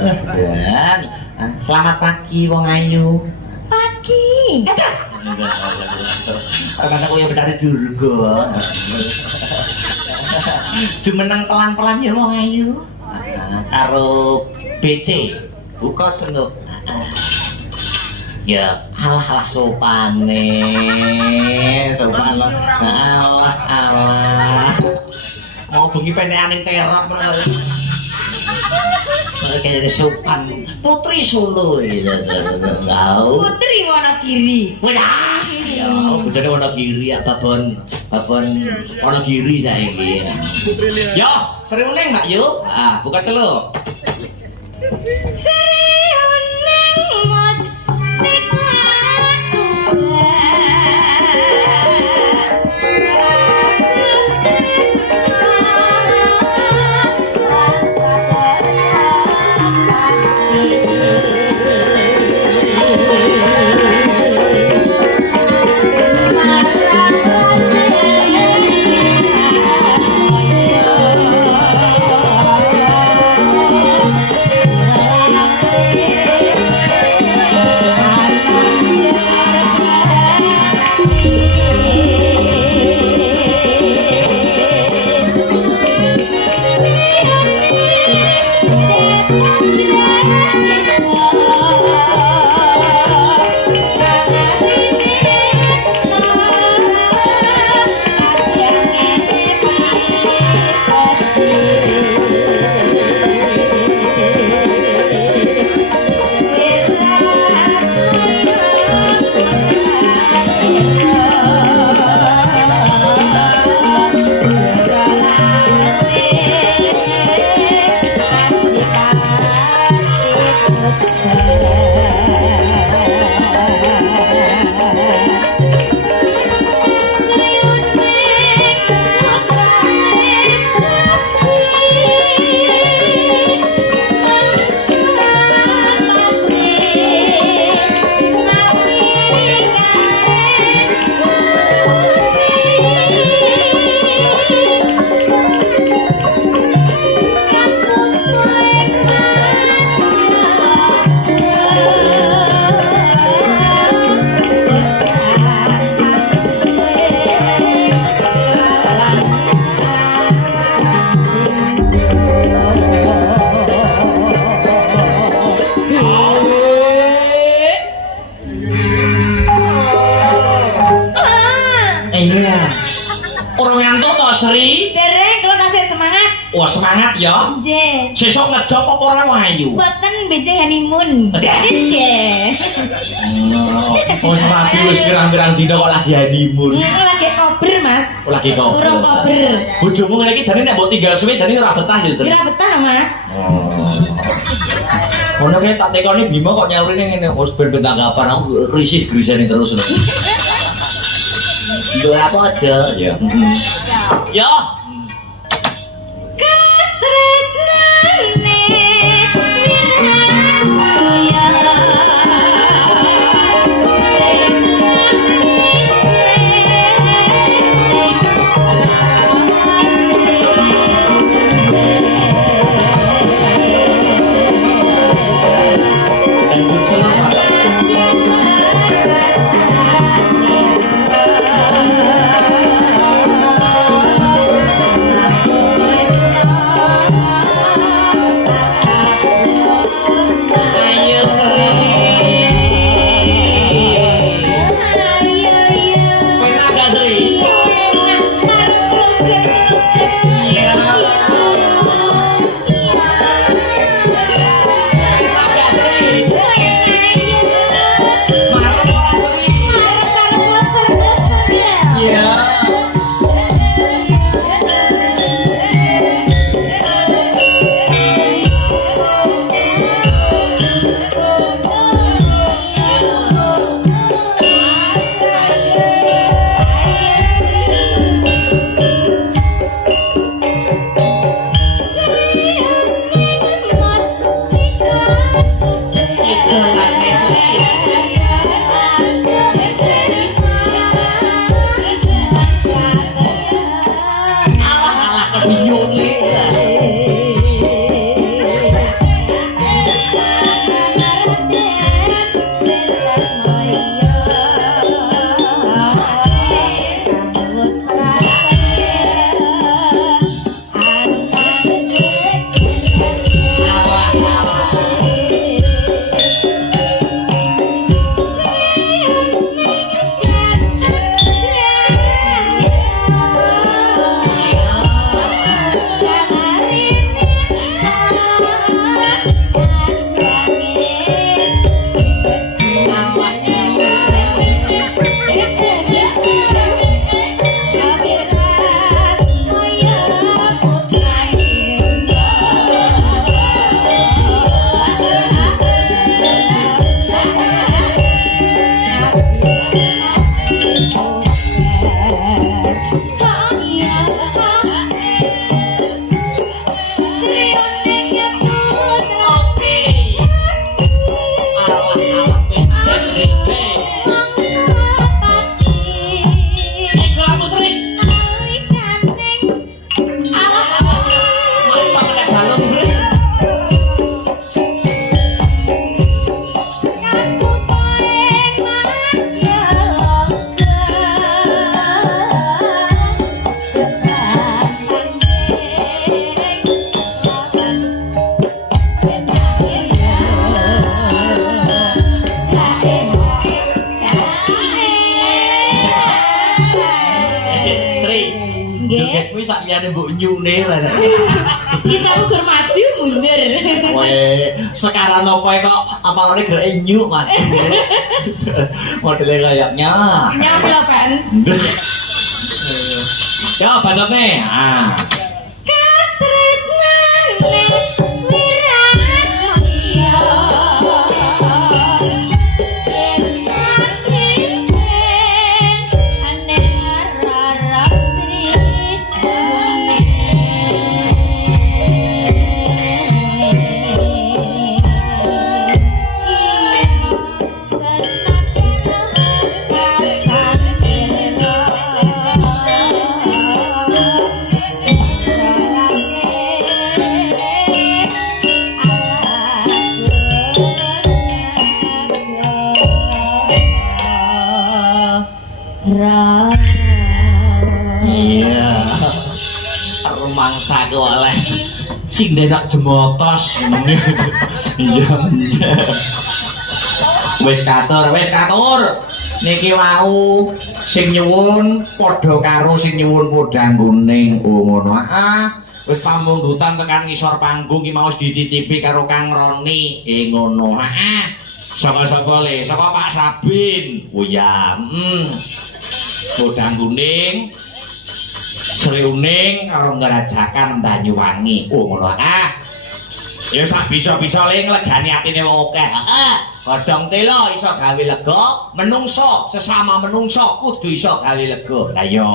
Dan selamat pagi wong ayu. Pagi. Karena aku yang benar Durga. Jumeneng pelan-pelan ya wong ayu. Karo BC. Uga cenduk. Ya, alah sopane. Sopan lo. Alah. Mau bengi penekan terap kayak sopan putri Solo gitu. Putri Wonogiri. Wah, ya, bojone Wonogiri ya babon Wonogiri saiki. Yo, sering neng Mbak Yu. Ah, buka celuk. Seriuneng Mas Sri, dereng kalau kasih semangat. wah semangat ya. Nggih. Sesuk ngejob apa ora wong ayu? Boten bijing honeymoon. Nggih. Oh, serabi wis pirang-pirang dina kok lagi honeymoon. Lagi kober, Mas. Lagi kober. Urung kober. Bojomu ngene iki jane nek mbok tinggal suwe jane ora betah ya, Sri. Ora betah, Mas. Ono kae tak tekoni Bimo kok nyaurine ngene, wis ben tak kapan aku krisis-krisene terus. Lho apa aja ya. Ya. Katresnane wiraya. makane mbok nyune rene. Bisa ukur maju mundur. Weh, sekarang apa kok apalane gereke nyuk maju. Modele kayaknya. Nyapa lho, Pan? Ya, banone. Ah. Katresnane wiratya. Iya. Remangsa ku oleh sing ndenak jemotos. Iya. Wis katur. Niki wau sing nyuwun padha karo sing nyuwun podang kuning. Oh ngono. Wis pamunggutan tekan ngisor panggung ki mau dititipi karo Kang Roni. Ngono. Saka-saka le, saka Pak Sabin. Oh ya, podang kuning, Sri Uning karo ngerajakan Banyuwangi. Oh ngono. Ya sak bisa-bisa le nglegani atine wong akeh. Godhong tela iso gawe lega, menungso sesama menungso kudu iso gawe lega. Lah yo.